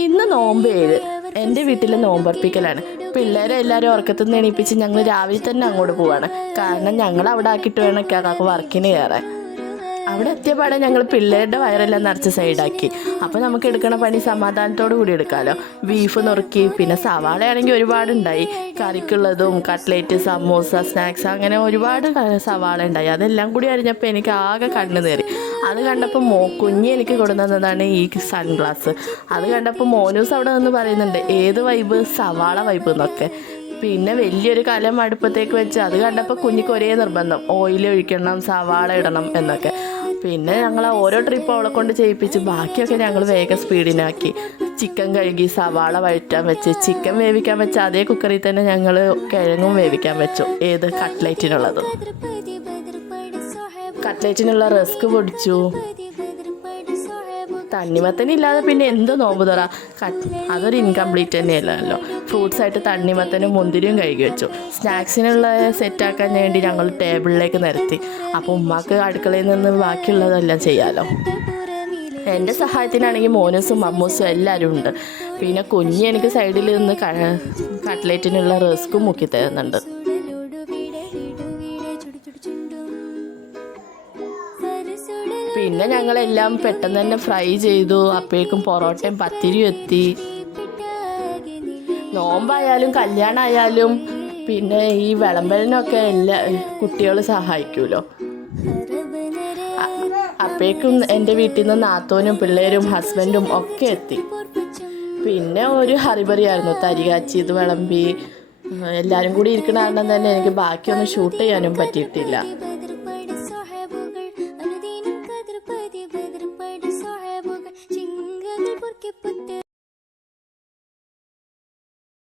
ഇന്ന് നോമ്പ് 7. എൻ്റെ വീട്ടിൽ നോമ്പർപ്പിക്കലാണ്. പിള്ളേരെ എല്ലാവരും ഉറക്കത്തിൽ നിന്ന് എണീപ്പിച്ച് ഞങ്ങൾ രാവിലെ തന്നെ അങ്ങോട്ട് പോവാണ്. കാരണം ഞങ്ങൾ അവിടെ ആക്കിയിട്ട് വേണം കാക്കാക്ക് വർക്കിന് കയറാൻ. അവിടെ എത്തിയപാടെ ഞങ്ങൾ പിള്ളേരുടെ വയറെല്ലാം നിറച്ച് സൈഡാക്കി. അപ്പോൾ നമുക്ക് എടുക്കണ പണി സമാധാനത്തോടു കൂടി എടുക്കാമല്ലോ. ബീഫ് നുറുക്കി, പിന്നെ സവാളയാണെങ്കിൽ ഒരുപാടുണ്ടായി. കറിക്കുള്ളതും കട്ട്ലേറ്റ്, സമൂസ, സ്നാക്സ്, അങ്ങനെ ഒരുപാട് സവാള ഉണ്ടായി. അതെല്ലാം കൂടി അരിഞ്ഞപ്പോൾ എനിക്ക് ആകെ കണ്ണ് നേറി. അത് കണ്ടപ്പോൾ കുഞ്ഞി എനിക്ക് കൊണ്ടുവന്നതാണ് ഈ സൺഗ്ലാസ്. അത് കണ്ടപ്പോൾ മോനൂസ് അവിടെ നിന്ന് പറയുന്നുണ്ട്, ഏത് വൈബ്, സവാള വൈബ് എന്നൊക്കെ. പിന്നെ വലിയൊരു കലം അടുപ്പത്തേക്ക് വെച്ച് അത് കണ്ടപ്പോൾ കുഞ്ഞിക്ക് ഒരേ നിർബന്ധം, ഓയിൽ ഒഴിക്കണം, സവാള ഇടണം എന്നൊക്കെ. പിന്നെ ഞങ്ങൾ ഓരോ ട്രിപ്പ് അവളെ കൊണ്ട് ചെയ്യിപ്പിച്ച് ബാക്കിയൊക്കെ ഞങ്ങൾ വേഗം സ്പീഡിനാക്കി. ചിക്കൻ കഴുകി സവാള വഴറ്റാൻ വെച്ച്, ചിക്കൻ വേവിക്കാൻ വെച്ച് അതേ കുക്കറിൽ തന്നെ ഞങ്ങൾ കിഴങ്ങും വേവിക്കാൻ വെച്ചു. ഏത് കട്ട്ലേറ്റിനുള്ളത്. കട്ട്ലേറ്റിനുള്ള റസ്ക് പൊടിച്ചു. തണ്ണിമത്തനില്ലാതെ പിന്നെ എന്ത് നോമ്പ് തുറ, അതൊരു ഇൻകംപ്ലീറ്റ് തന്നെയല്ലല്ലോ. ഫ്രൂട്ട്സായിട്ട് തണ്ണിമത്തനും മുന്തിരിയും കഴുകി വെച്ചു. സ്നാക്സിനുള്ള സെറ്റാക്കാൻ വേണ്ടി ഞങ്ങൾ ടേബിളിലേക്ക് നിരത്തി. അപ്പോൾ ഉമ്മാക്ക് അടുക്കളയിൽ നിന്ന് ബാക്കിയുള്ളതെല്ലാം ചെയ്യാമല്ലോ. എൻ്റെ സഹായത്തിനാണെങ്കിൽ മോനൂസും മമ്മൂസും എല്ലാവരും ഉണ്ട്. പിന്നെ കുഞ്ഞി എനിക്ക് സൈഡിൽ നിന്ന് കട്ട്ലേറ്റിനുള്ള റസ്കും മുക്കി തരുന്നുണ്ട്. പിന്നെ ഞങ്ങളെല്ലാം പെട്ടെന്ന് തന്നെ ഫ്രൈ ചെയ്തു. അപ്പോഴേക്കും പൊറോട്ടയും പത്തിരിയും എത്തി. നോമ്പായാലും കല്യാണമായാലും പിന്നെ ഈ വിളമ്പലിനൊക്കെ എല്ലാ കുട്ടികൾ സഹായിക്കുമല്ലോ. അപ്പോഴേക്കും എൻ്റെ വീട്ടിൽ നിന്ന് നാത്തോനും പിള്ളേരും ഹസ്ബൻഡും ഒക്കെ എത്തി. പിന്നെ ഒരു ഹറിബറിയായിരുന്നു. തരികാച്ചി ഇത് വിളമ്പി എല്ലാവരും കൂടി ഇരിക്കുന്ന കാരണം തന്നെ എനിക്ക് ബാക്കിയൊന്നും ഷൂട്ട് ചെയ്യാനും പറ്റിയിട്ടില്ല.